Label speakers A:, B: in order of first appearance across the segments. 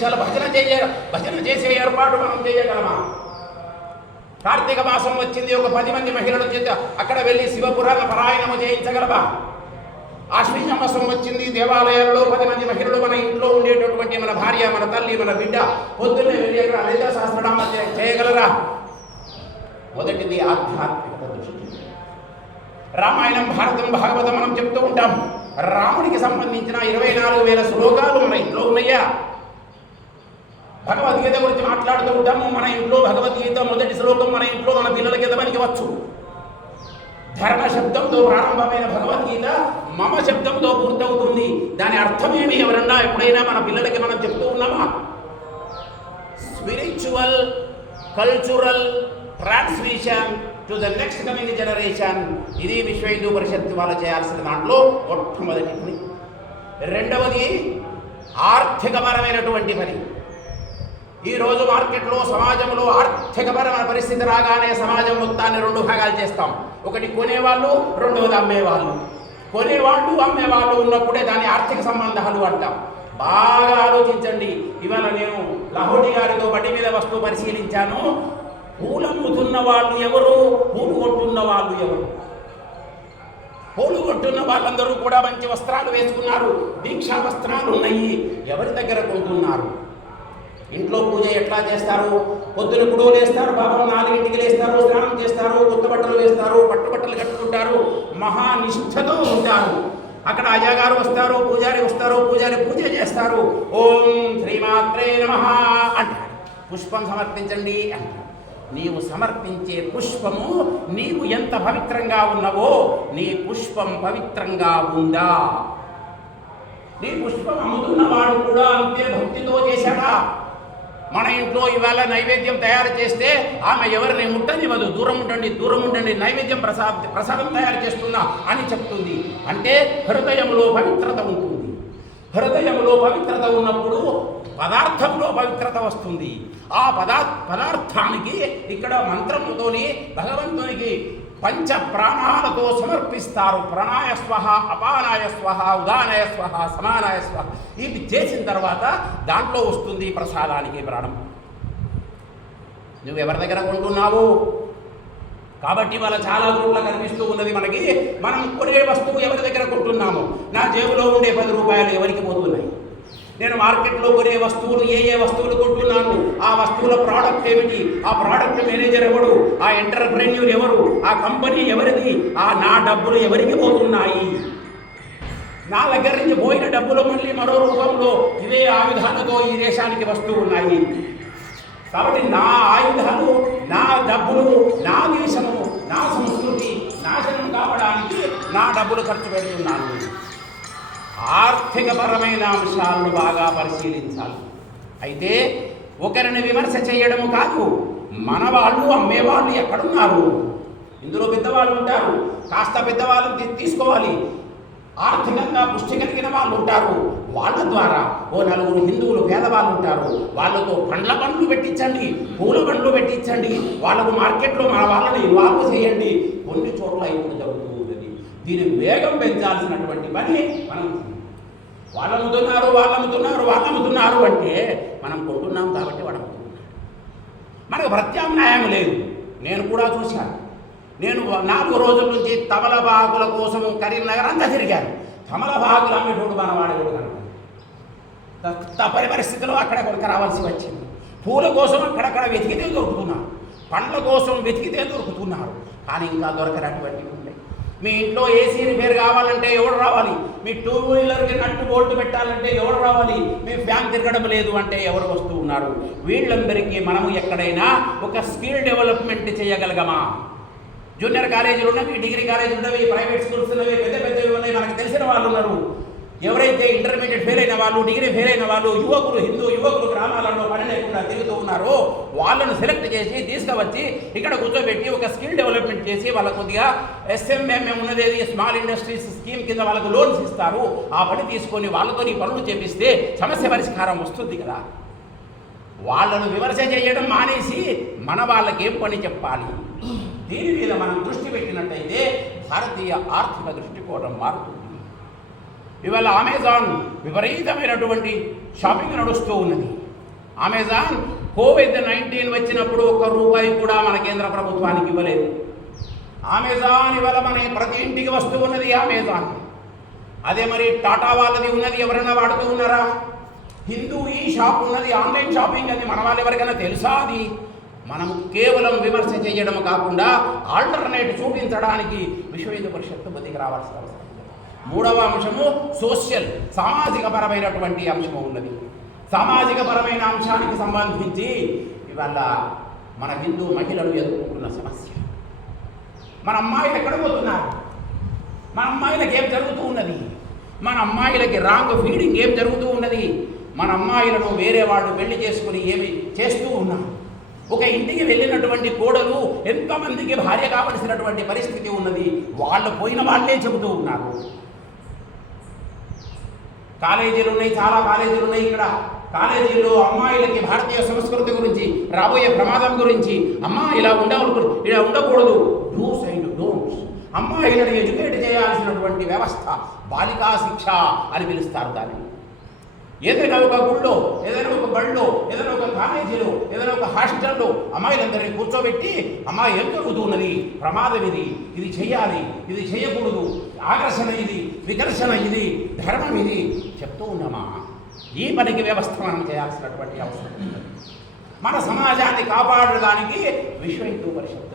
A: నిమిషాలు భజన చేయ భజన చేసే ఏర్పాటు మనం చేయగలమా? కార్తీక మాసం వచ్చింది ఒక పది మంది మహిళలు చేత అక్కడ వెళ్ళి శివపురాణ పారాయణము చేయించగలమా? ఆశ్వీజ మాసం వచ్చింది దేవాలయాల్లో పది మంది మహిళలు మన ఇంట్లో ఉండేటటువంటి మన భార్య మన తల్లి మన బిడ్డ పొద్దున్నే వెళ్ళి అక్కడ లలిత సహస్రనామ చేయగలరా? మొదటిది ఆధ్యాత్మికత దృష్టి. రామాయణం భారతం భాగవతం మనం చెప్తూ ఉంటాం. రాముడికి సంబంధించిన ఇరవై నాలుగు వేల శ్లోకాలు మన ఇంట్లో ఉన్నాయా? భగవద్గీత గురించి మాట్లాడుతూ ఉంటాము మన ఇంట్లో భగవద్గీత మొదటి శ్లోకం మన ఇంట్లో మన పిల్లలకి ఎంతమందికి వచ్చు? ధర్మ శబ్దంతో ప్రారంభమైన భగవద్గీత మమ శబ్దంతో పూర్తవుతుంది. దాని అర్థమేమి? ఎవరన్నా ఎప్పుడైనా మన పిల్లలకి మనం చెప్తూ ఉన్నామా? Spiritual cultural transmission to the next coming generation ఇది విశ్వ హిందూ పరిషత్ వాళ్ళు చేయాల్సిన దాంట్లో మొట్టమొదటి పని రెండవది ఆర్థికపరమైనటువంటి పని. ఈ రోజు మార్కెట్లో సమాజంలో ఆర్థికపరమైన పరిస్థితి రాగానే సమాజం మొత్తాన్ని రెండు భాగాలు చేస్తాం. ఒకటి కొనేవాళ్ళు రెండవది అమ్మేవాళ్ళు. కొనేవాళ్ళు అమ్మేవాళ్ళు ఉన్నప్పుడే దాని ఆర్థిక సంబంధాలు అంటాం. బాగా ఆలోచించండి. ఇవాళ నేను లహోటి గారితో బండి మీద వస్తువు పరిశీలించాను. పూలు అమ్ముతున్న వాళ్ళు ఎవరు? పూలు కొట్టున్న వాళ్ళు ఎవరు? పూలు కొట్టున్న వాళ్ళందరూ కూడా మంచి వస్త్రాలు వేసుకున్నారు. దీక్షా వస్త్రాలు ఉన్నాయి. ఎవరి దగ్గర కొంటున్నారు? ఇంట్లో పూజ ఎట్లా చేస్తారు? పొద్దున గుడువులు వేస్తారు బాబా నాలుగింటికి లేస్తారు స్నానం చేస్తారు కొత్త బట్టలు వేస్తారు పట్టు బట్టలు కట్టుకుంటారు మహానిష్ఠతో ఉంటారు. అక్కడ అజాగారు వస్తారు పూజారి వస్తారు పూజారి పూజ చేస్తారు. ఓం శ్రీమాత్రే నమ అంటారు. పుష్పం సమర్పించండి అంటారు. నీవు సమర్పించే పుష్పము నీవు ఎంత పవిత్రంగా ఉన్నవో నీ పుష్పం పవిత్రంగా ఉందా? నీ పుష్పం అమ్ముతున్నవాడు కూడా అంతే భక్తితో చేశాడా? మన ఇంట్లో ఇవాళ నైవేద్యం తయారు చేస్తే ఆమె ఎవరిని ముట్టనివ్వదు. దూరం ఉండండి దూరం ఉండండి. నైవేద్యం ప్రసాదం ప్రసాదం తయారు చేస్తున్నా అని చెప్తుంది. అంటే హృదయంలో పవిత్రత ఉంటుంది. హృదయంలో పవిత్రత ఉన్నప్పుడు పదార్థంలో పవిత్రత వస్తుంది. ఆ పదా పదార్థానికి ఇక్కడ మంత్రముతోని భగవంతునికి పంచ ప్రాణాలతో సమర్పిస్తారు. ప్రాణాయ స్వహ అపానాయ స్వహ ఉదానాయ స్వహ సమానాయ స్వహ. ఇది చేసిన తర్వాత దాంట్లో వస్తుంది ప్రసాదానికి ప్రాణం. నువ్వు ఎవరి దగ్గర కొంటున్నావు కాబట్టి వాళ్ళ చాలా చోట్ల కనిపిస్తూ ఉన్నది మనకి. మనం కొనే వస్తువు ఎవరి దగ్గర కొంటున్నాము నా జేబులో ఉండే పది రూపాయలు ఎవరికి పోతున్నాయి? నేను మార్కెట్లో కొనే వస్తువులు ఏ ఏ వస్తువులు కొంటున్నాను? ఆ వస్తువుల ప్రోడక్ట్ ఏమిటి? ఆ ప్రోడక్ట్ మేనేజర్ ఎవరు? ఆ ఎంటర్ప్రెన్యూర్ ఎవరు? ఆ కంపెనీ ఎవరిది? ఆ నా డబ్బులు ఎవరికి పోతున్నాయి? నా దగ్గర నుంచి పోయిన డబ్బులు మళ్ళీ మరో రూపంలో ఇవే ఆయుధాలతో ఈ దేశానికి వస్తూ ఉన్నాయి. కాబట్టి నా ఆయుధాలు నా డబ్బులు నా దేశము నా సంస్కృతి నాశనం కావడానికి నా డబ్బులు ఖర్చు పెడుతున్నాను ఆర్థికపరమైన అంశాలను బాగా పరిశీలించాలి. అయితే ఒకరిని విమర్శ చేయడము కాదు మన వాళ్ళు అమ్మేవాళ్ళు ఎక్కడున్నారు? ఇందులో పెద్దవాళ్ళు ఉంటారు. కాస్త పెద్దవాళ్ళు తీసుకోవాలి. ఆర్థికంగా పుష్టి కలిగిన వాళ్ళు ఉంటారు వాళ్ళ ద్వారా ఓ నలుగురు హిందువులు పేదవాళ్ళు ఉంటారు వాళ్ళతో పండ్ల బండ్లు పెట్టించండి పూల బండ్లు పెట్టించండి వాళ్ళకు మార్కెట్లో మన వాళ్ళని ఇన్వాల్వ్ చేయండి. కొన్ని చోట్ల ఇప్పుడు జరుగుతూ ఉంటుంది దీని వేగం పెంచాల్సినటువంటి పని మనం వాళ్ళు అమ్ముతున్నారు వాళ్ళు అమ్ముతున్నారు వాళ్ళు అమ్ముతున్నారు అంటే మనం కొంటున్నాం కాబట్టి వాడు అమ్ముతున్నాడు. మనకు ప్రత్యామ్నాయం లేదు. నేను కూడా చూశాను. నేను నాలుగు రోజుల నుంచి తమలపాకుల కోసం కరీంనగర్ అంతా తిరిగాను. తమలపాకులు అమ్మేటోడు మన వాడేవాడు త- తప్పని పరిస్థితిలో అక్కడ కొడుకు రావాల్సి వచ్చింది. పూల కోసం అక్కడక్కడ వెతికితే దొరుకుతున్నారు. పండ్ల కోసం వెతికితే దొరుకుతున్నారు. కానీ ఇంకా దొరకనటువంటివి ఉన్నాయి మీ ఇంట్లో ఏసీ రిపేర్ కావాలంటే ఎవడు రావాలి? మీ టూ వీలర్కి నట్టు బోల్ట్ పెట్టాలంటే ఎవడు రావాలి? మీ ఫ్యాన్ తిరగడం లేదు అంటే ఎవరు వస్తూ ఉన్నారు? వీళ్ళందరికీ మనము ఎక్కడైనా ఒక స్కిల్ డెవలప్మెంట్ చేయగలగమా? జూనియర్ కాలేజీలు ఉన్నవి డిగ్రీ కాలేజీలు ఉన్నవి ప్రైవేట్ స్కూల్స్ ఉన్నవి పెద్ద పెద్దవి ఉన్నాయి మనకు తెలిసిన వాళ్ళు ఉన్నారు. ఎవరైతే ఇంటర్మీడియట్ ఫెయిల్ అయిన వాళ్ళు డిగ్రీ ఫెయిల్ అయిన వాళ్ళు యువకులు హిందూ యువకులు గ్రామాలలో పని లేకుండా తిరుగుతూ ఉన్నారో వాళ్ళను సెలెక్ట్ చేసి తీసుకువచ్చి ఇక్కడ కూర్చోబెట్టి ఒక స్కిల్ డెవలప్మెంట్ చేసి వాళ్ళ కొద్దిగా ఎస్ఎంఎంఎం ఉన్నది స్మాల్ ఇండస్ట్రీస్ స్కీమ్ కింద వాళ్ళకు లోన్స్ ఇస్తారు. ఆ పని తీసుకొని వాళ్ళతో ఈ పనులు చేపిస్తే సమస్య పరిష్కారం వస్తుంది కదా. వాళ్ళను విమర్శ చేయడం మానేసి మన వాళ్ళకి ఏం పని చెప్పాలి? దీని మీద మనం దృష్టి పెట్టినట్టయితే భారతీయ ఆర్థిక దృష్టికోణం మారుతుంది. ఇవాళ అమెజాన్ విపరీతమైనటువంటి షాపింగ్ నడుస్తూ ఉన్నది. అమెజాన్ కోవిడ్ నైన్టీన్ వచ్చినప్పుడు ఒక్క రూపాయి కూడా మన కేంద్ర ప్రభుత్వానికి ఇవ్వలేదు. అమెజాన్ ఇవాళ మన ప్రతి ఇంటికి వస్తూ ఉన్నది అమెజాన్. అదే మరి టాటా వాళ్ళది ఉన్నది ఎవరైనా వాడుతూ ఉన్నారా? హిందూ ఈ షాప్ ఉన్నది ఆన్లైన్ షాపింగ్ అది మన వాళ్ళు ఎవరికైనా తెలుసా అది మనం కేవలం విమర్శ చేయడం కాకుండా ఆల్టర్నేట్ చూపించడానికి విశ్వ హిందూ పరిషత్తు బతికి రావాల్సిన అవసరం మూడవ అంశము సోషల్ సామాజిక పరమైనటువంటి అంశము ఉన్నది. సామాజిక పరమైన అంశానికి సంబంధించి ఇవాళ మన హిందూ మహిళలు ఎదుర్కొంటున్న సమస్య. మన అమ్మాయిలు ఎక్కడ పోతున్నారు? మన అమ్మాయిలకు ఏం జరుగుతూ ఉన్నది? మన అమ్మాయిలకి రాంగ్ ఫీడింగ్ ఏం జరుగుతూ ఉన్నది? మన అమ్మాయిలను వేరే వాళ్ళు పెళ్ళి చేసుకుని ఏమి చేస్తూ ఉన్నారు? ఒక ఇంటికి వెళ్ళినటువంటి కోడలు ఎంతమందికి భార్య కావలసినటువంటి పరిస్థితి ఉన్నది? వాళ్ళు పోయిన వాళ్ళే చెబుతూ ఉన్నారు. కాలేజీలు ఉన్నాయి చాలా కాలేజీలు ఉన్నాయి ఇక్కడ. కాలేజీల్లో అమ్మాయిలకి భారతీయ సంస్కృతి గురించి రాబోయే ప్రమాదం గురించి అమ్మా ఇలా ఉండకూడదు ఇలా ఉండకూడదు. డూస్ అండ్ డోంట్స్ అమ్మాయిలను ఎడ్యుకేట్ చేయాల్సినటువంటి వ్యవస్థ బాలికా శిక్ష అని పిలుస్తారు దాన్ని. ఏదైనా ఒక గుళ్ళో ఏదైనా ఒక బళ్ళో ఏదైనా ఒక కాలేజీలో ఏదైనా ఒక హాస్టల్లో అమ్మాయిలందరినీ కూర్చోబెట్టి అమ్మాయి ఏం జరుగుతున్నది? ప్రమాదం ఇది. ఇది చేయాలి. ఇది చేయకూడదు. ఆకర్షణ ఇది. వికర్షణ ఇది. ధర్మం ఇది. చెప్తూ ఉన్నామా? ఈ పనికి వ్యవస్థ మనం చేయాల్సినటువంటి అవసరం ఉంది. మన సమాజాన్ని కాపాడడానికి విశ్వ హిందూ పరిషత్తు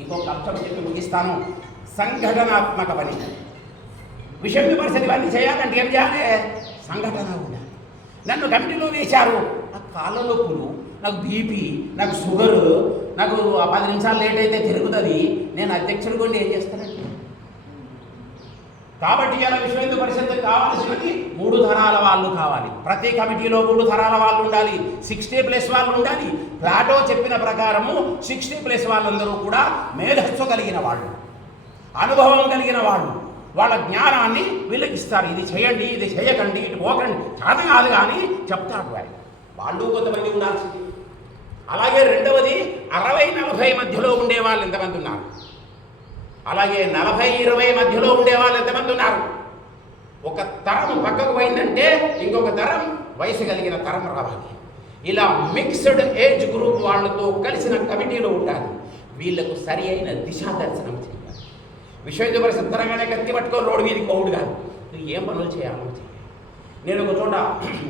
A: ఇంకొక అంశం చెప్పి ముగిస్తాను. సంఘటనాత్మక పని. విషయం విమర్శలు ఇవన్నీ చేయాలంటే ఏం చేయాలి? సంఘటన ఉండాలి. నన్ను కమిటీలో వేశారు. నాకు కాళ్ళ నొప్పులు నాకు బీపీ నాకు షుగరు నాకు ఆ పది నిమిషాలు లేట్ అయితే తిరుగుతుంది. నేను అధ్యక్షుడు కొండి ఏం చేస్తానండి? కాబట్టి ఇలా విశ్వ హిందూ పరిషత్ కావాల్సినది మూడు తరాల వాళ్ళు కావాలి. ప్రతి కమిటీలో మూడు తరాల వాళ్ళు ఉండాలి. సిక్స్టీ ప్లస్ వాళ్ళు ఉండాలి. ప్లాటో చెప్పిన ప్రకారము సిక్స్టీ ప్లస్ వాళ్ళందరూ కూడా మేధస్సు కలిగిన వాళ్ళు. అనుభవం కలిగిన వాళ్ళు. వాళ్ళ జ్ఞానాన్ని వీళ్ళకి ఇస్తారు. ఇది చేయండి ఇది చేయకండి ఇటు పోకండి. చేత కాదు కానీ చెప్తాడు వారికి. వాళ్ళు కొంతమంది ఉండాల్సింది అలాగే రెండవది అరవై నలభై మధ్యలో ఉండే వాళ్ళు ఎంతమంది ఉన్నారు? అలాగే నలభై ఇరవై మధ్యలో ఉండే వాళ్ళు ఎంతమంది ఉన్నారు? ఒక తరం పక్కకు పోయిందంటే ఇంకొక తరం వయసు కలిగిన తరం రావాలి. ఇలా మిక్స్డ్ ఏజ్ గ్రూప్ వాళ్ళతో కలిసిన కమిటీలో ఉండాలి. వీళ్ళకు సరి అయిన దిశాదర్శనం చేయాలి. విశ్వవిద్య పరిషత్ తరంగానే కత్తి పట్టుకొని రోడ్డు మీదకి పౌడు కాదు. నువ్వు ఏం పనులు చేయాలో నేను ఒక చోట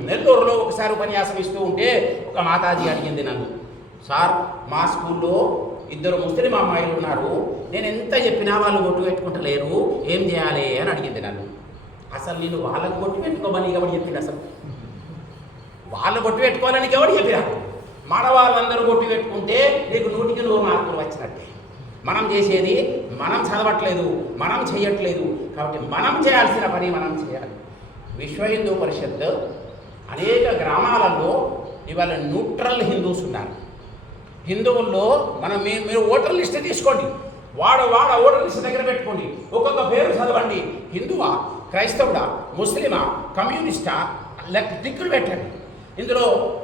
A: నెల్లూరులో ఒకసారి ఉపన్యాసం ఇస్తూ ఉంటే ఒక మాతాజీ అడిగింది నన్ను సార్ మా స్కూల్లో ఇద్దరు ముస్లిం అమ్మాయిలు ఉన్నారు. నేను ఎంత చెప్పినా వాళ్ళు కొట్టు పెట్టుకుంటలేరు. ఏం చేయాలి? అని అడిగింది నన్ను. అసలు నేను వాళ్ళకు కొట్టు పెట్టుకోమని ఎవడు చెప్పింది అసలు? వాళ్ళు కొట్టు పెట్టుకోవాలని ఎవడు చెప్పినా? మనవాళ్ళందరూ కొట్టి పెట్టుకుంటే నీకు నూటికి నూరు మార్కులు వచ్చినట్టే. మనం చేసేది మనం చదవట్లేదు మనం చేయట్లేదు. కాబట్టి మనం చేయాల్సిన పని మనం చేయాలి. విశ్వ హిందూ పరిషత్ అనేక గ్రామాలలో ఇవాళ న్యూట్రల్ హిందూస్ ఉన్నారు. హిందువుల్లో మనం మీ మీరు ఓటర్ లిస్ట్ తీసుకోండి. వాడ వాడ ఓటర్ లిస్ట్ దగ్గర పెట్టుకోండి. ఒక్కొక్క పేరు చదవండి. హిందువా క్రైస్తవుడా ముస్లిమా కమ్యూనిస్టా లెక్క దిక్కులు పెట్టండి. ఇందులో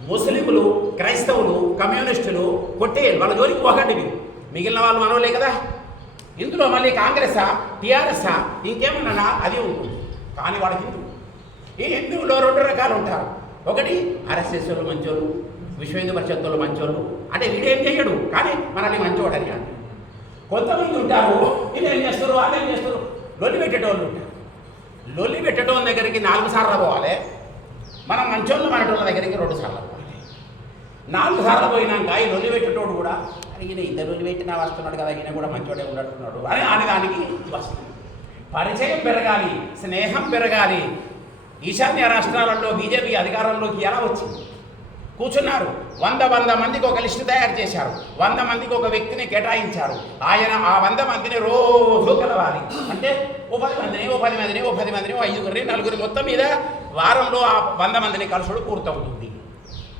A: ముస్లింలు క్రైస్తవులు కమ్యూనిస్టులు కొట్టేయాలి వాళ్ళ జోలికి పోకండి మీరు. మిగిలిన వాళ్ళు మనవలే కదా. ఇందులో మళ్ళీ కాంగ్రెసా టీఆర్ఎస్సా ఇంకేమన్నా అది ఉంటుంది. కానీ వాడు హిందూ. ఈ హిందువులో రెండు రకాలు ఉంటారు. ఒకటి ఆర్ఎస్ఎస్ మంచోళ్ళు విశ్వ హిందూ పరిషత్తులు మంచోళ్ళు. అంటే వీడేం చేయడు కానీ మనల్ని మంచోడని అంటే కొంతమంది ఉంటారు ఇదేం చేస్తారు? వాళ్ళు ఏం చేస్తారు? లొల్లి పెట్టేటోళ్ళు ఉంటారు. లొల్లి పెట్టేటోళ్ళ దగ్గరికి నాలుగు సార్లు పోవాలి. మనం మంచోళ్ళు మనటోళ్ళ దగ్గరికి రెండు సార్లు పోవాలి. నాలుగు సార్లు పోయినాక ఈ లొల్లి పెట్టేటోడు కూడా ఈయన ఇద్దరు లొల్లి పెట్టినా వస్తున్నాడు కదా ఈయన కూడా మంచోడే ఉన్నట్టున్నాడు. అని అనేదానికి వస్తుంది. పరిచయం పెరగాలి స్నేహం పెరగాలి. ఈశాన్య రాష్ట్రాలలో బీజేపీ అధికారంలోకి ఎలా వచ్చింది? కూర్చున్నారు. వంద వంద మందికి ఒక లిస్టు తయారు చేశారు. వంద మందికి ఒక వ్యక్తిని కేటాయించారు. ఆయన ఆ వంద మందిని రోజు కలవాలి. అంటే ఓ పది మందిని ఓ పది మందిని ఓ పది మందిని ఓ ఐదుగురిని నలుగురి మొత్తం మీద వారంలో ఆ వంద మందిని కలుసుడు పూర్తవుతుంది.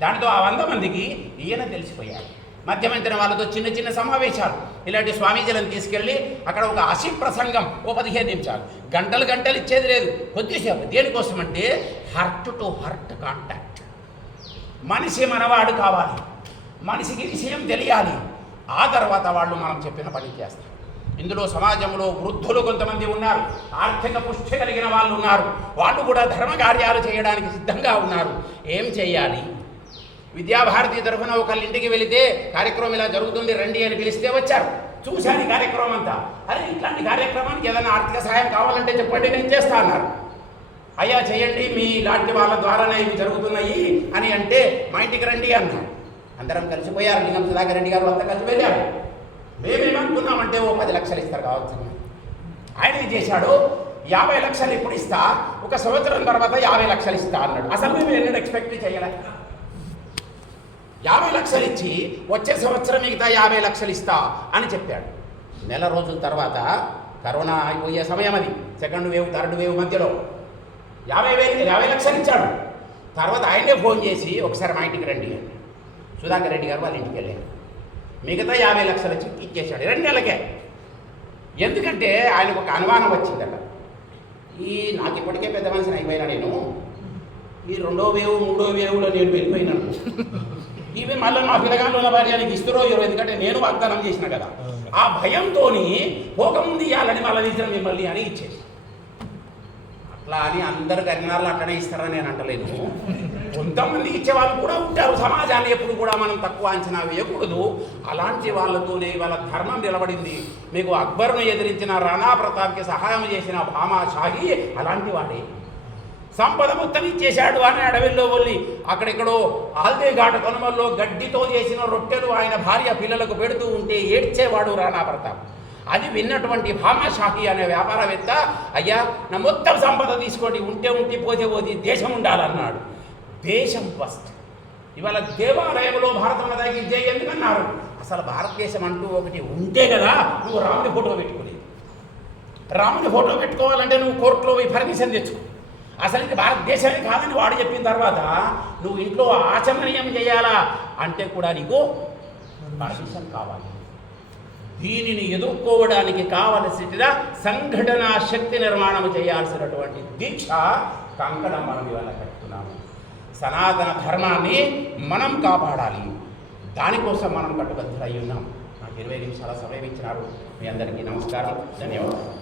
A: దాంతో ఆ వంద మందికి ఈయన తెలిసిపోయారు మధ్యమంత్రి వాళ్ళతో చిన్న చిన్న సమావేశాలు. ఇలాంటి స్వామీజీలను తీసుకెళ్ళి అక్కడ ఒక అసి ప్రసంగం ఓ పదిహేను నిమిషాలు. గంటలు గంటలు ఇచ్చేది లేదు. కొద్దిసేపు. దేనికోసం అంటే హర్ట్ టు హర్ట్ కాంటాక్ట్ మనిషి మనవాడు కావాలి. మనిషికి విషయం తెలియాలి. ఆ తర్వాత వాళ్ళు మనం చెప్పిన పని చేస్తారు. ఇందులో సమాజంలో వృద్ధులు కొంతమంది ఉన్నారు. ఆర్థిక పుష్టి కలిగిన వాళ్ళు ఉన్నారు. వాళ్ళు కూడా ధర్మ కార్యాలు చేయడానికి సిద్ధంగా ఉన్నారు. ఏం చేయాలి? విద్యాభారతి తరఫున ఒకళ్ళ ఇంటికి వెళితే కార్యక్రమం ఇలా జరుగుతుంది రండి అని పిలిస్తే వచ్చారు. చూశాను ఈ కార్యక్రమం అంతా. అరే ఇట్లాంటి కార్యక్రమానికి ఏదైనా ఆర్థిక సహాయం కావాలంటే చెప్పండి నేను చేస్తా అన్నారు. అయ్యా చేయండి మీ లాంటి వాళ్ళ ద్వారానే ఇవి జరుగుతున్నాయి అని అంటే మా ఇంటికి రండి అన్నారు. అందరం కలిసిపోయారు నిజం సుధాకర్ రెడ్డి గారు అంతా కలిసి వెళ్ళారు మేమేమనుకున్నామంటే ఓ పది లక్షలు ఇస్తారు కావచ్చు ఆయన ఏం చేశాడు? యాభై లక్షలు ఇప్పుడు ఇస్తా? ఒక సంవత్సరం తర్వాత యాభై లక్షలు ఇస్తా అన్నాడు. అసలు మేము ఎన్నడూ ఎక్స్పెక్ట్ చేయలే. యాభై లక్షలు ఇచ్చి వచ్చే సంవత్సరం మిగతా యాభై లక్షలు ఇస్తా అని చెప్పాడు. నెల రోజుల తర్వాత కరోనా అయిపోయే సమయం అది. సెకండ్ వేవ్ థర్డ్ వేవ్ మధ్యలో. యాభై వేలు యాభై లక్షలు ఇచ్చాడు. తర్వాత ఆయనే ఫోన్ చేసి ఒకసారి మా ఇంటికి రండి సుధాకర్ రెడ్డి గారు వాళ్ళ ఇంటికి వెళ్ళారు. మిగతా యాభై లక్షలు ఇచ్చేసాడు ఇచ్చేశాడు. రెండు నెలలకే. ఎందుకంటే ఆయనకు ఒక అనుమానం వచ్చిందట. ఈ నాకు ఇప్పటికే పెద్ద మనిషిని అయిపోయినా నేను. ఈ రెండో వేవు మూడో వేవులో నేను వెళ్ళిపోయినాను. ఇవి మళ్ళీ మా పిల్లగాళ్ళు ఉన్న భార్యానికి ఇస్తారో ఇరవై ఎందుకంటే నేను వాగ్దానం చేసిన కదా. ఆ భయంతో పోకముందు ఇవ్వాలని మళ్ళీ ఇచ్చిన మిమ్మల్ని అని ఇచ్చేసి. అట్లా అని అందరు గరినాళ్ళు అట్లనే ఇస్తారని నేను అంటలేను. కొంతమంది ఇచ్చే వాళ్ళు కూడా ఉంటారు. సమాజాన్ని ఎప్పుడు కూడా మనం తక్కువ అంచనా వేయకూడదు. అలాంటి వాళ్ళతోనే వాళ్ళ ధర్మం నిలబడింది. మీకు అక్బర్ను ఎదిరించిన రాణా ప్రతాప్కి సహాయం చేసిన భామా షాహి అలాంటి వాడే. సంపద మొత్తం ఇచ్చేశాడు అని అడవిలో వెళ్ళి అక్కడెక్కడో ఆల్దే ఘాట కొనమల్లో గడ్డితో చేసిన రొట్టెలు ఆయన భార్య పిల్లలకు పెడుతూ ఉంటే ఏడ్చేవాడు రాణా ప్రతాప్ అది విన్నటువంటి భామాషాహి అనే వ్యాపారవేత్త అయ్యా నా మొత్తం సంపద తీసుకోండి ఉంటే ఉంటే పోతే పోతే దేశం ఉండాలన్నాడు. దేశం ఫస్ట్. ఇవాళ దేవాలయంలో భారత మాతాకి జై ఎందుకన్నారు? అసలు భారతదేశం అంటూ ఒకటి ఉంటే కదా నువ్వు రాముని ఫోటో పెట్టుకునేది రాముని ఫోటో పెట్టుకోవాలంటే నువ్వు కోర్టులో పోయి పర్మిషన్ తెచ్చుకో. అసలు ఇది భారతదేశమే కాదని వాడు చెప్పిన తర్వాత నువ్వు ఇంట్లో ఆచమనీయం చేయాలా? అంటే కూడా నీకు పర్మిషన్ కావాలి. దీనిని ఎదుర్కోవడానికి కావలసిన సంఘటనా శక్తి నిర్మాణం చేయాల్సినటువంటి దీక్ష కంకణం మనం ఇవాళ కట్టుకున్నాము. సనాతన ధర్మాన్ని మనం కాపాడాలి. దానికోసం మనం కట్టుబద్ధులై ఉన్నాం. నాకు ఇరవై నిమిషాల సమయం ఇచ్చినారు మీ అందరికీ నమస్కారం. ధన్యవాదాలు.